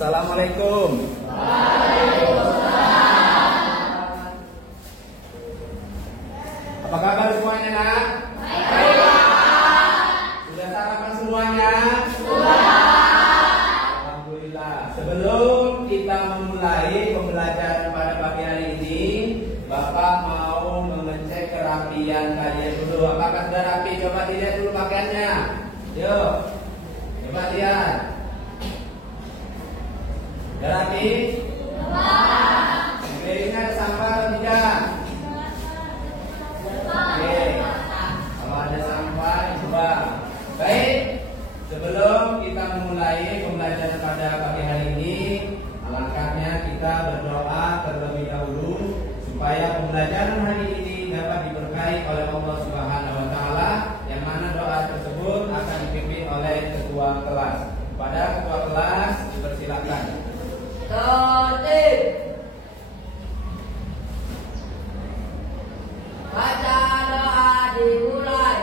Assalamualaikum. Apa kabar semuanya, nak? Baik, Pak. Sudah sarapan semuanya? Sudah. Alhamdulillah. Sebelum kita memulai pembelajaran pada pagi hari ini, Bapak mau mengecek kerapian kalian dulu. Apakah sudah rapi? Coba dilihat dulu pakaiannya. Yuk, coba lihat. Sudah rapi? Piringnya ada sampah atau tidak? Oke. Kalau ada sampah, coba. Baik. Sebelum kita memulai pembelajaran pada pagi hari ini, alangkahnya kita berdoa terlebih dahulu supaya pembelajaran hari ini dapat diberkahi oleh Allah Subhanahu wa taala, yang mana doa tersebut akan dipimpin oleh ketua kelas. Pada ketua kelas dipersilakan. Tertib. Baca doa dimulai.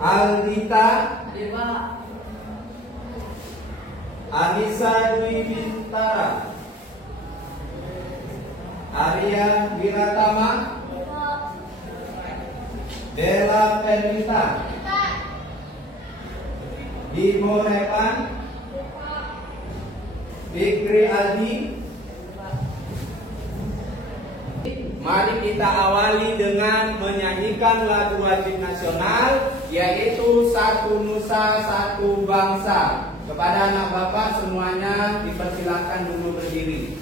Aldita, Lima. Anissa Dwi Bintara, Arya Wiratama, Della Permita, Bimo Nepan, Fikri Aldi. Mari kita awali dengan menyanyikan lagu wajib nasional, yaitu Satu Nusa Satu Bangsa. Kepada anak bapak semuanya dipersilakan dulu berdiri.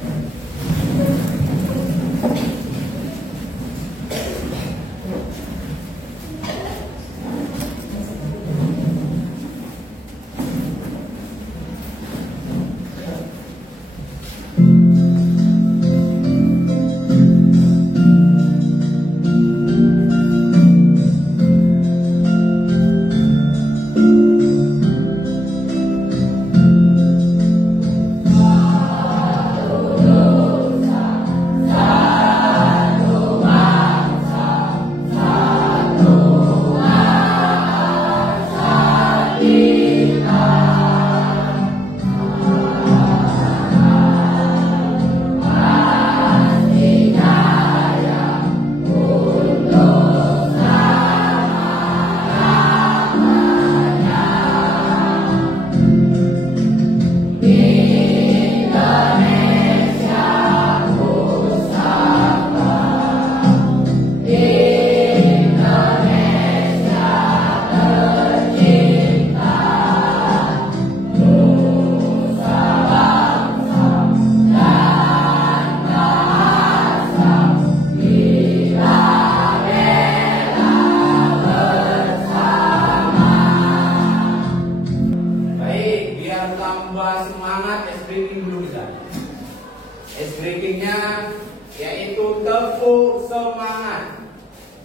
Yaitu tepuk semangat.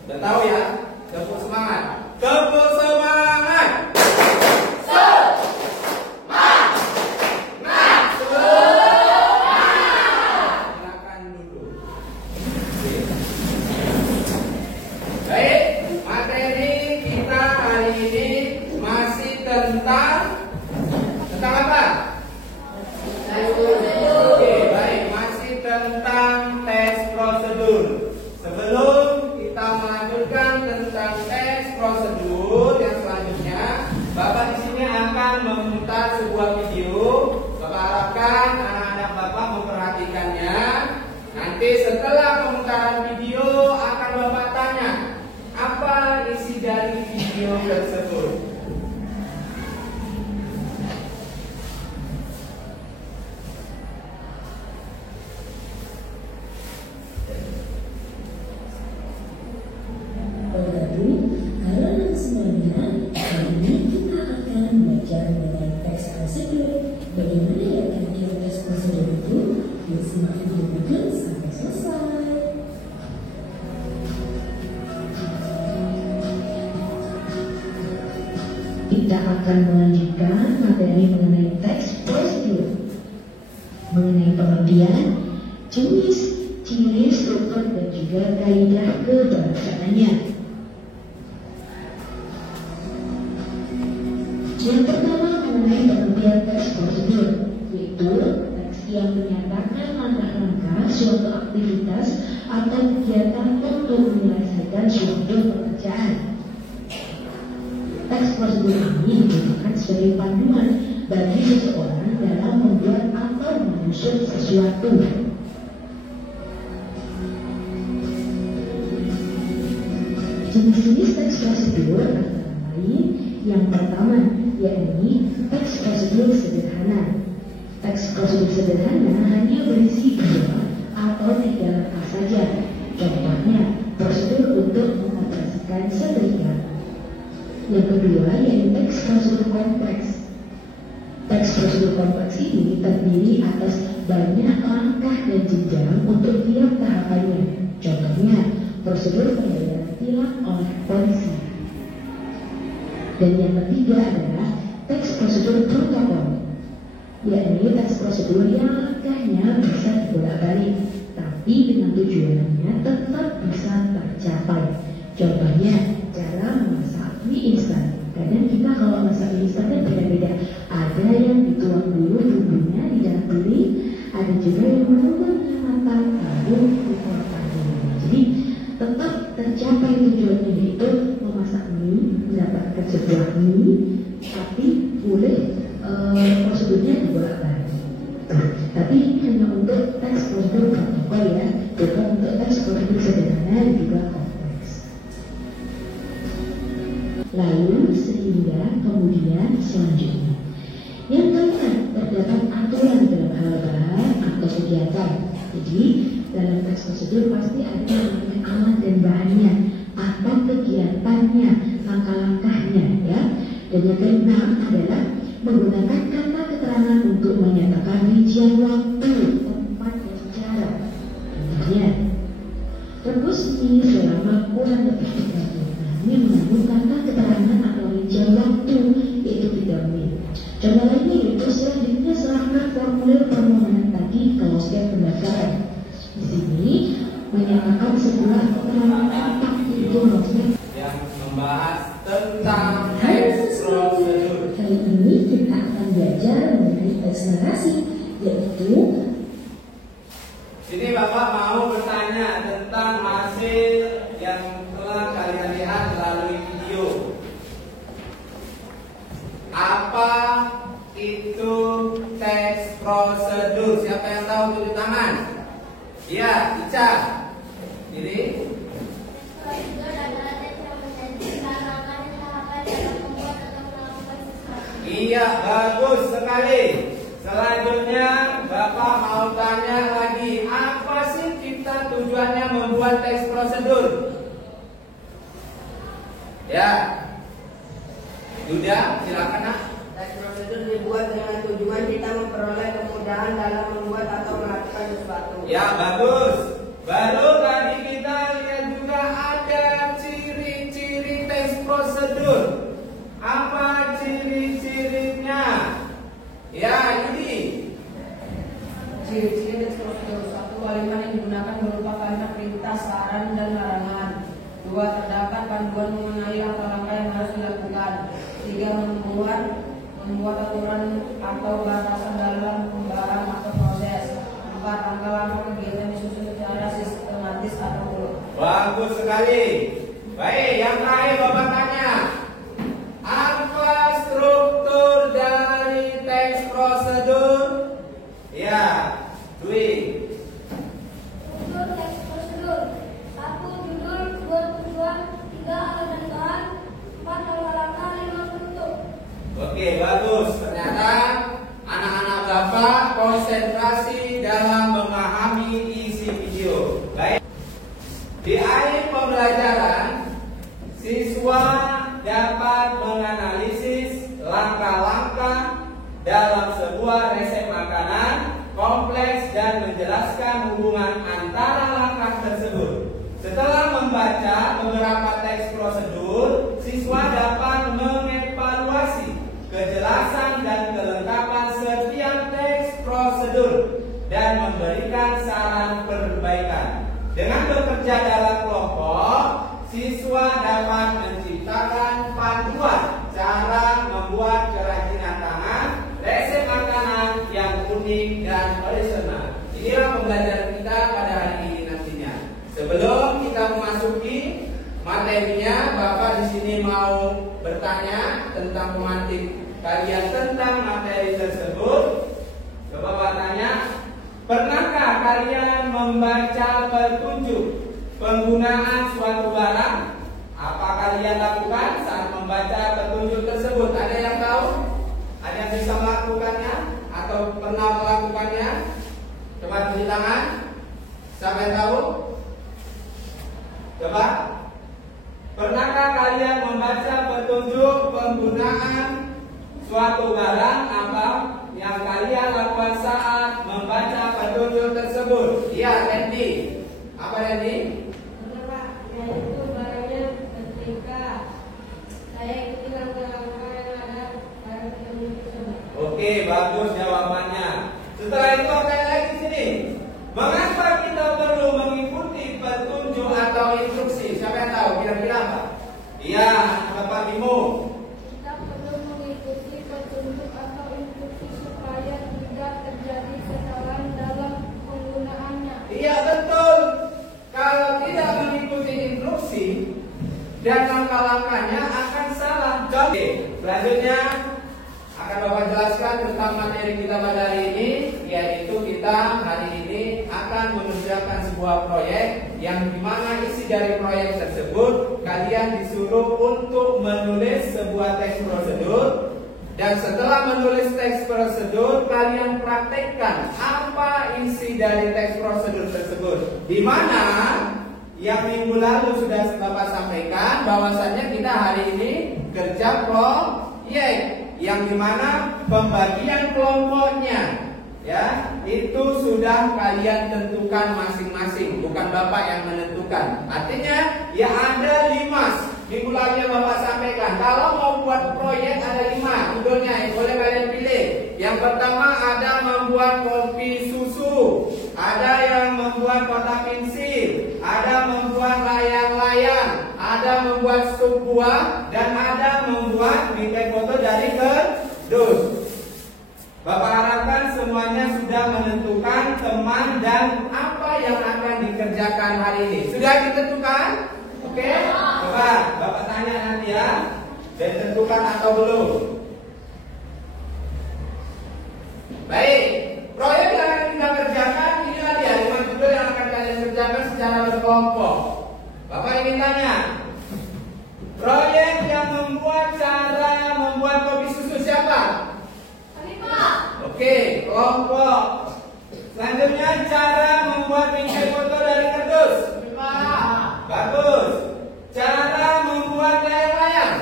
Udah tahu ya? Tepuk semangat. Tepuk semangat. Silakan duduk. Baik, materi kita hari ini masih tentang apa? Oke, baik, masih tentang tes prosedur. Sebelum kita melanjutkan tentang tes prosedur yang selanjutnya, Bapak di sini akan memutar sebuah video. Bapak harapkan anak-anak Bapak memperhatikannya. Nanti setelah pemutaran video akan Bapak tanya, apa isi dari video tersebut? kita akan melanjutkan materi mengenai teks prosedur, mengenai pengertian, jenis, ciri, struktur, dan juga kaidah kebahasaaannya. Yang pertama mengenai pengertian teks prosedur, yaitu teks yang menyatakan langkah-langkah suatu aktivitas atau kegiatan untuk menyelesaikan suatu pekerjaan. Teks prosedur ini digunakan sebagai panduan bagi seseorang dalam membuat atau menyusun sesuatu. Jenis-jenis teks prosedur antara lain yang pertama, yakni teks prosedur sederhana. Teks prosedur sederhana hanya berisi 2 atau 3 langkah saja. Contohnya, prosedur untuk mengoperasikan setrika. Yang kedua, yaitu teks prosedur kompleks. Teks prosedur kompleks ini terdiri atas banyak langkah dan jenjang untuk tiap tahapannya. Contohnya, prosedur pengendalian tilang oleh polisi. Dan yang ketiga adalah teks prosedur protokol, yakni teks prosedur yang langkahnya bisa dibolak-balik, tapi dengan tujuannya tetap bisa tercapai. Contohnya, cara memasak mie instan. Kadang kita kalau masak mie instan kan beda-beda. Ada yang dituang dulu bumbunya di dalam piring, ada juga yang menunggunya matang lalu dipotong. Jadi tetap tercapai tujuannya, yaitu memasak mie, mendapatkan sebuah mie, tapi boleh prosedurnya dibolak-balik. Tapi ini hanya untuk teks prosedur protokol ya, bukan untuk teks prosedur sederhana dan juga kompleks. Lalu sehingga kemudian selanjutnya, yang kelima, terdapat aturan dalam hal bahan atau kegiatan. Jadi dalam teks prosedur pasti ada namanya alat dan bahannya atau kegiatannya, langkah-langkahnya ya. Dan yang keenam adalah menggunakan kata keterangan untuk menyatakan rincian waktu, tempat, dan cara. Contohnya, rebus mie selama kurang lebih 3 menit. Ini mengandung kata keterangan atau rincian waktu, yaitu 3 menit. Contoh lainnya yaitu selanjutnya serahkan formulir permohonan tadi ke loket pendaftaran. Di sini menyatakan sebuah keterangan apa itu loket yang membahas tentang teks prosedur. Kali ini kita akan belajar mengenai teks narasi, yaitu Sini Bapak mau bertanya tentang hasil yang telah kalian lihat melalui video. Apa itu teks prosedur? Siapa yang tahu tulis tangan? Iya, Ica. Ini. Iya, bagus sekali. Selanjutnya Bapak mau tanya lagi, apa sih kita tujuannya membuat teks prosedur? Ya, Yuda, silakan nak. Teks prosedur dibuat dengan tujuan kita memperoleh kemudahan dalam membuat atau melakukan sesuatu. Ya, bagus. Baru tadi kita lihat juga ada ciri-ciri teks prosedur. Apa ciri-cirinya? Ya, Yudi. Ciri-ciri teks prosedur: 1. Kalimat yang digunakan berupa kalimat perintah, saran, dan larangan. 2. Terdapat panduan mengenai langkah-langkah yang harus dilakukan. 3. Membuat aturan atau batasan dalam pembahasan atau proses. 4. Langkah-langkah kegiatan disusun secara sistematis atau urut. Bagus sekali. Baik, yang terakhir Bapak tanya, apa struktur dari teks prosedur? Ya, Dwi. Struktur teks prosedur: 1. Judul, 2. Tujuan, 3. Alasan bahan, 4. Langkah-langkah, 5. penutup. Oke, bagus. Ternyata anak-anak Bapak konsentrasi dalam memahami isi video. Baik. Di akhir pembelajaran, siswa dapat menganalisis langkah-langkah dalam sebuah resep makanan kompleks dan menjelaskan hubungan antara langkah tersebut. Setelah membaca beberapa teks prosedur, siswa dapat mengevaluasi bertanya tentang pemantik kalian tentang materi tersebut, coba bertanya, pernahkah kalian membaca petunjuk penggunaan suatu barang? Apa kalian lakukan saat membaca petunjuk tersebut? Ada yang tahu? Ada yang bisa melakukannya atau pernah melakukannya? Coba tunjuk tangan. Siapa yang tahu? Coba. Pernahkah kalian membaca petunjuk penggunaan suatu barang? Apa yang kalian lakukan saat membaca petunjuk tersebut? Iya, Randy. Apa Randy? Yaitu barangnya ketika saya ikuti langkah-langkah yang ada pada petunjuk tersebut. Oke, bagus jawabannya. Setelah itu akan lagi sini. Mengapa kita perlu mengikuti petunjuk atau instruksi? Siapa yang tahu? Kira-kira apa? Iya, Bapak Bimo. Kita perlu mengikuti petunjuk atau instruksi supaya tidak terjadi kesalahan dalam penggunaannya. Iya, betul. Kalau tidak mengikuti instruksi dan langkah-langkahnya akan salah. Oke, selanjutnya akan Bapak jelaskan tentang materi kita pada hari ini, yaitu kita hari ini akan mengerjakan sebuah proyek yang dimana isi dari proyek tersebut kalian disuruh untuk menulis sebuah teks prosedur, dan setelah menulis teks prosedur kalian praktekkan apa isi dari teks prosedur tersebut. Di mana yang minggu lalu sudah Bapak sampaikan bahwasannya kita hari ini kerja proyek yang dimana pembagian kelompoknya ya itu sudah kalian tentukan masing-masing, bukan Bapak yang menentukan. Artinya ya ada 5. Minggu lalu yang Bapak sampaikan, kalau mau buat proyek ada 5 judulnya yang boleh kalian pilih. Yang pertama ada membuat kopi susu, ada yang membuat kotak pensil, ada membuat layang-layang, ada membuat sup buah, dan ada membuat bingkai foto dari kerdus. Bapak harapkan semuanya sudah menentukan teman dan apa yang akan dikerjakan hari ini. Sudah ditentukan? Oke? Coba Bapak tanya nanti ya. Sudah ditentukan atau belum? Baik. Proyek yang akan kita kerjakan inilah dia 5 judul yang akan kalian kerjakan secara berkelompok. Bapak ingin tanya, proyek yang membuat cara membuat kopi susu siapa? Oke, kelompok. Selanjutnya cara membuat bingkai foto dari kardus. Bagus. Cara membuat layang-layang.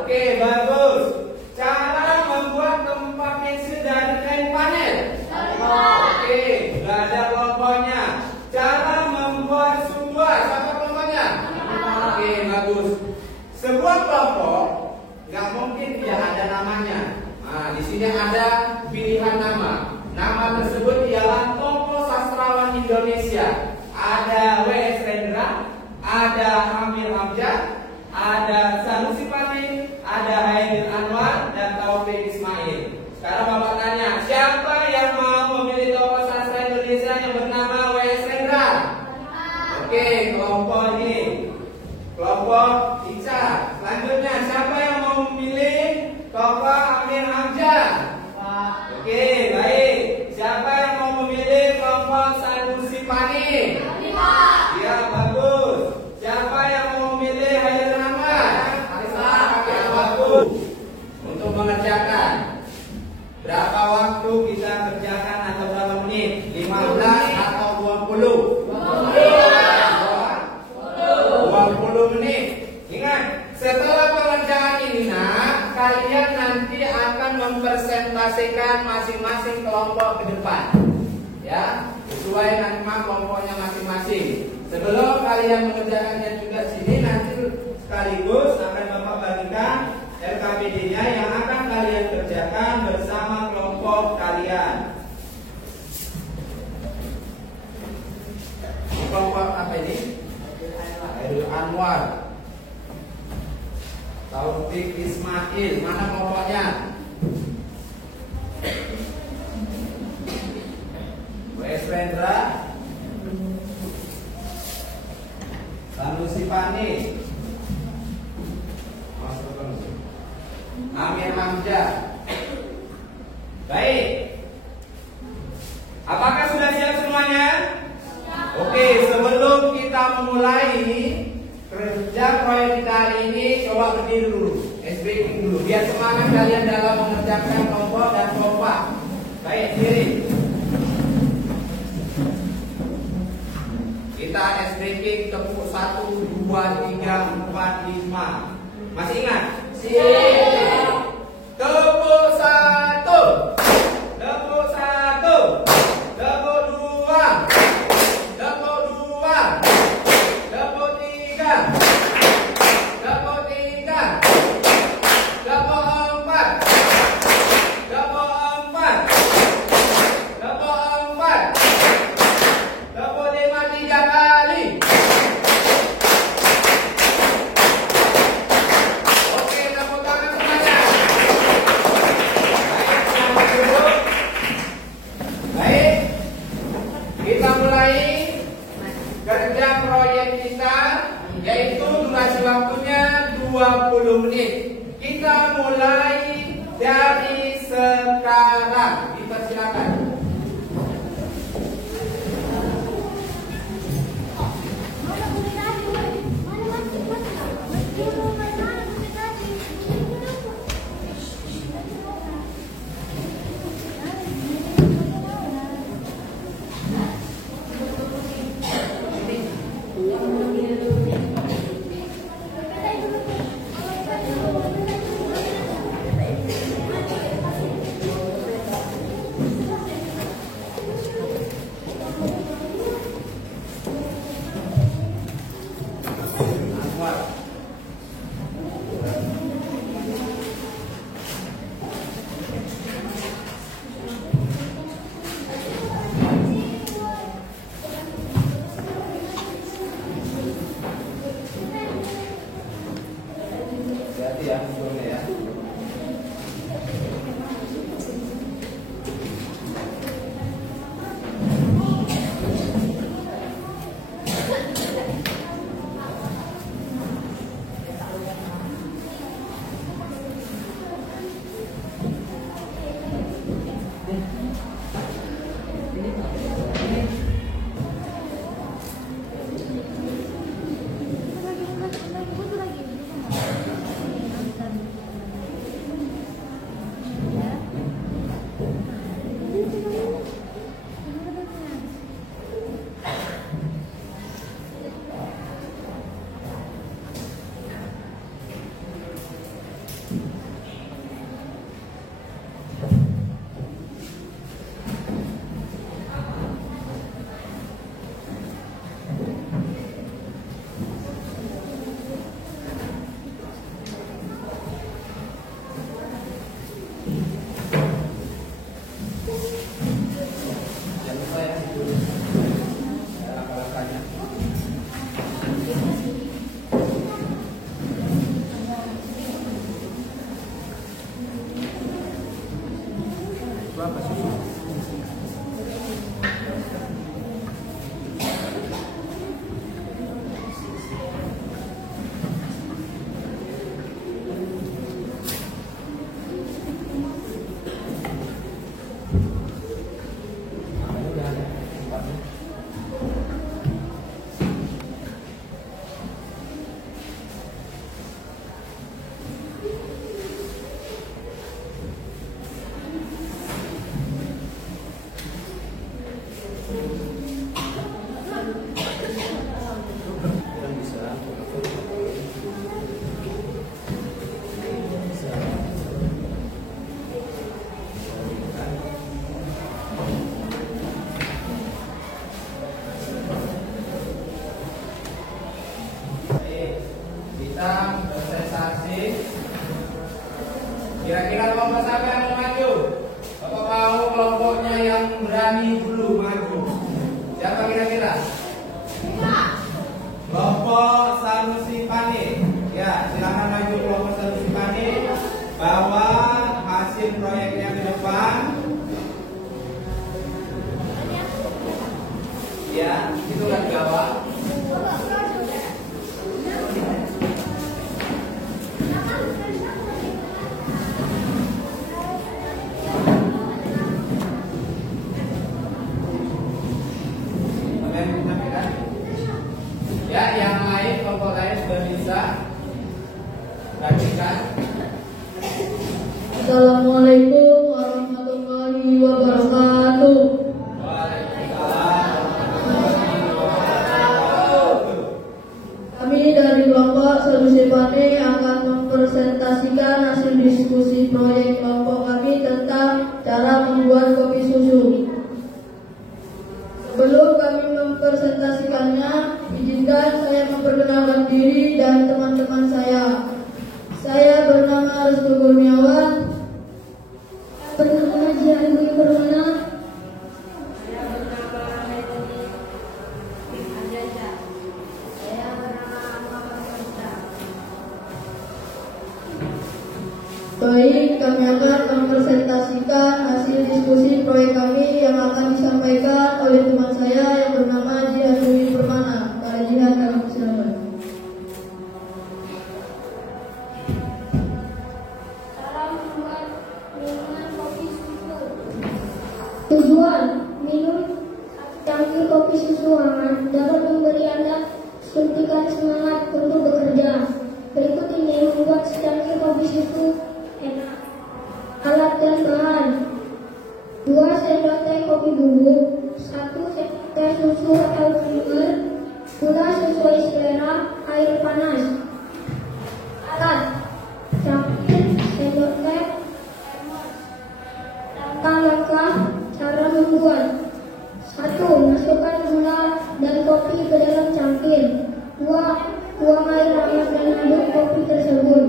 Oke, bagus. Cara membuat tempat pensil dari kain panel. Oke, sudah ada kelompoknya. Cara membuat sebuah, siapa kelompoknya? Oke, bagus. Sebuah kelompok nggak mungkin tidak ada namanya. Nah, di sini ada pilihan nama. Nama tersebut ialah tokoh sastrawan Indonesia. Ada W.S. Rendra, ada Amir Hamzah, ada Sanusi Pani, ada Haidil Anwar, dan Taufik Ismail. Sekarang Bapak tanya, siapa yang mau memilih tokoh sastra Indonesia yang bernama W.S. Rendra? Oke, kelompok ini. Kelompok Ica. Selanjutnya, siapa yang mau memilih tokoh Amir Hamzah? Oke, baik. Siapa yang mau memilih kelompok Sanusi Pani? Ya, bagus. Siapa yang mau memilih Haidil Anwar? Oke, bagus. Untuk mengerjakan, berapa waktu kita kerjakan atau berapa menit? 15 atau 20? 20 menit. Ingat, setelah pengerjaan ini kalian nanti akan mempresentasikan masing-masing kelompok ke depan. Ya, sesuai nama kelompoknya masing-masing. Sebelum kalian mengerjakannya juga sini, nanti sekaligus akan Bapak bagikan LKPD-nya yang akan kalian kerjakan bersama kelompok kalian. Kelompok apa ini? Haidil Anwar, Taufik Ismail, mana kelompoknya? W.S. Rendra, Sanusi Pani, Mas Amir Hamzah. Baik. Apakah sudah siap semuanya? Oke, sebelum kita memulai kerja proyek kita hari ini, coba berdiri dulu, SBK dulu, biar semangat kalian dalam mengerjakan kelompok dan kompak. Baik, diri. Kita SBK tepuk 1, 2, 3, 4, 5. Masih ingat? Siap. Tepuk 1, tepuk 1, tepuk 2, tepuk 2, tepuk 3, tepuk 3, tepuk 4, tepuk 4, tepuk 4, tepuk 5 3 kali. Oke, tepuk tangan semuanya. Baik, kita mulai kerja proyek kita, yaitu durasi waktunya 20 menit. Kita mulai dari sekarang. Dipersilakan. Hati-hati ya, turunnya ya. Jangan lupa ya, langkah-langkahnya. Itu apa sih? Kita berprestasi. Kira-kira kelompok siapa yang mau maju? Bapak mau kelompoknya yang berani dulu maju. Siapa kira-kira? Kelompok Sanusi Pane. Ya, silakan maju kelompok Sanusi Pane. Bawa hasil proyeknya ke depan. Ya, itu kan bawa. Assalamualaikum warahmatullahi wabarakatuh. Kami dari kelompok Solusi Pane akan mempresentasikan hasil diskusi proyek kelompok kami tentang cara membuat kopi susu. Sebelum kami mempresentasikannya, izinkan saya memperkenalkan diri dan teman-teman saya. Saya bernama Restu Kurniawan. Bernama Jihan Dwi Permana. Baik, kami akan mempresentasikan hasil diskusi proyek kami yang akan disampaikan oleh teman saya yang bernama Jihan Dwi Permana. Para Jihan, kami silakan. Cara membuat minuman kopi susu. Tujuan: minum cangkir kopi susu hangat dapat memberi Anda suntikan semangat untuk bekerja. Berikut ini membuat secangkir kopi susu enak. Alat dan bahan: 2 sendok teh kopi bubuk, 1 sendok teh susu atau creamer, gula sesuai selera, air panas. Alat: cangkir, sendok teh, langkah-langkah cara membuat. 1. Masukkan gula dan kopi ke dalam cangkir. 2. Tuang air hangat dan aduk kopi tersebut.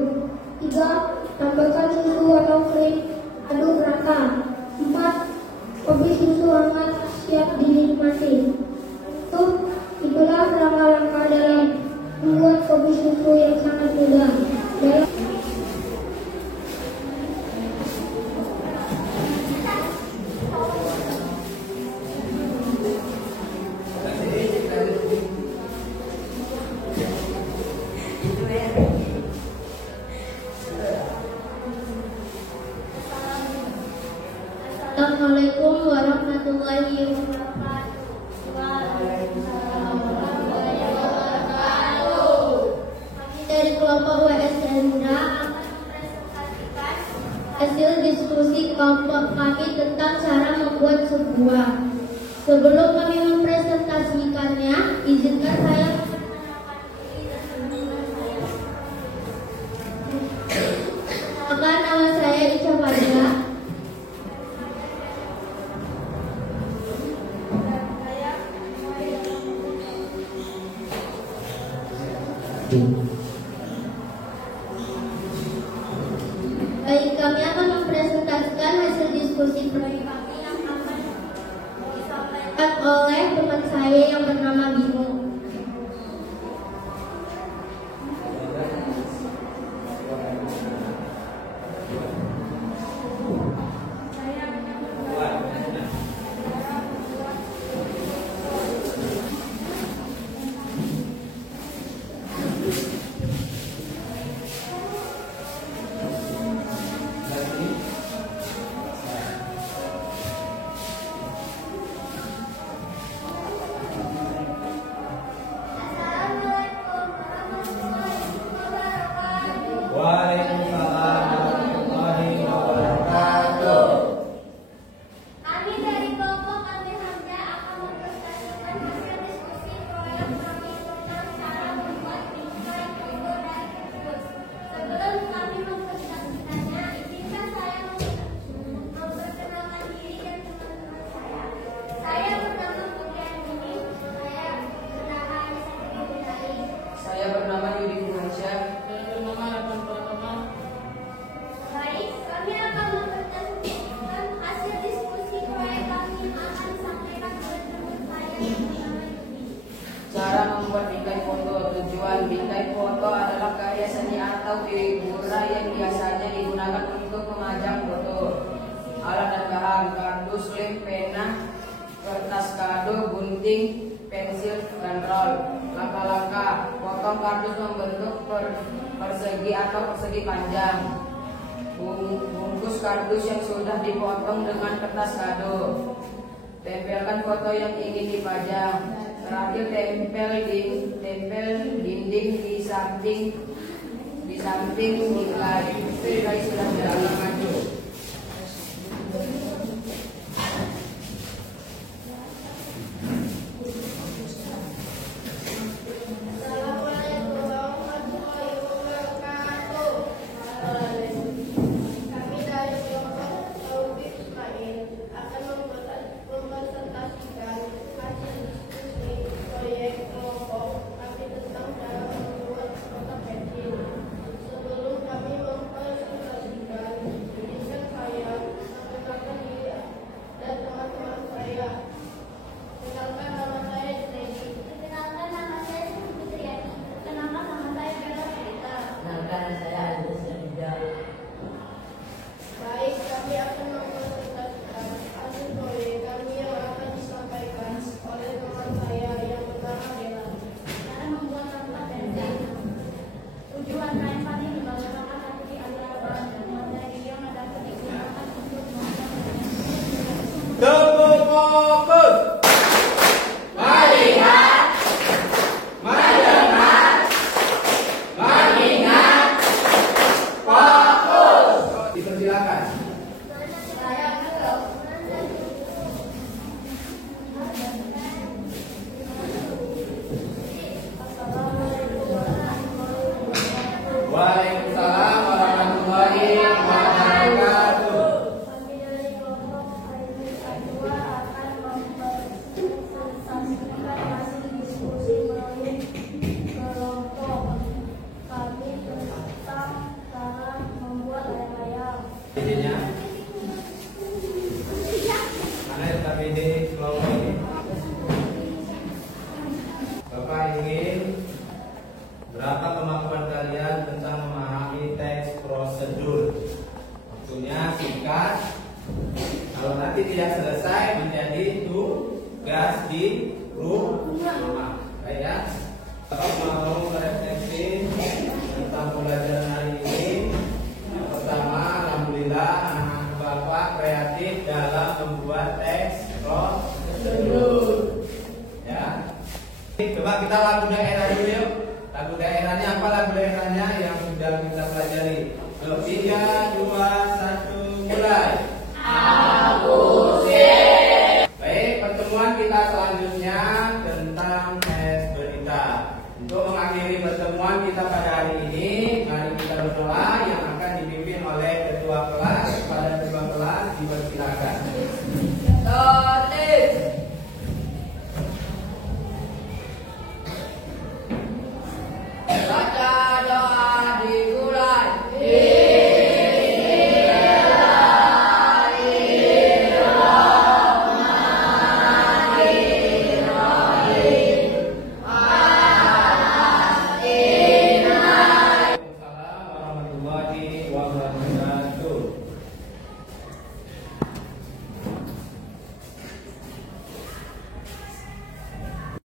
3. Tambahkan susu atau krim, aduk rata. 4. Kopi susu hangat siap dinikmati. Itulah langkah-langkah dalam membuat kopi susu yang sangat mudah. Assalamualaikum warahmatullahi wabarakatuh. Kami dari kelompok WS Hendra akan mempresentasikan hasil diskusi kelompok kami tentang cara membuat sebuah. Sebelum kami mempresentasikannya, izinkan saya memperkenalkan diri dan teman-teman saya. Nama saya Ica Fadila. Baik, kami akan mempresentasikan hasil diskusi proyek kami yang akan disampaikan oleh teman saya yang bernama Bimo. Waalaikumsalam warahmatullahi wabarakatuh. Kami dari kelompok kami Hamda akan mempresentasikan hasil diskusi proyek kami tentang cara membuat minuman kopi dari kebun. Sebelum kami mempresentasikannya, izinkan saya memperkenalkan diri dan teman-teman saya. Saya bernama Pujian Bumi. Saya bernama Anissa Bidari. Saya bernama Yudi Firmansyah. Baik, kami akan mempresentasikan hasil diskusi proyek kami yang akan disampaikan oleh teman saya yang bernama Yudi. Cara membuat bingkai foto. Tujuan bingkai foto adalah karya seni atau figura yang biasanya digunakan untuk memajang foto. Alat dan bahan: kardus, lem, pena, kertas kado, gunting, pensil, dan roll. Langkah-langkah: potong kardus membentuk persegi atau persegi panjang. Bungkus kardus yang sudah dipotong dengan kertas kado. Tempelkan foto yang ingin dipajang. Terakhir tempel dinding di samping nilai sudah tidak maju. Idenya mana tapi ide kelompok ini Bapak ingin berapa kemampuan kalian tentang memahami teks prosedur. Waktunya singkat. Kalau nanti tidak selesai menjadi tugas di rumah. Baik ya. Kalau mau merefleksi tentang pembelajaran hari ini, yang pertama, alhamdulillah anak Bapak kreatif dalam membuat teks prosedur. Ya. Coba kita lagu daerah dulu yuk. Lagu daerahnya apa lagu daerahnya yang sudah kita pelajari? 3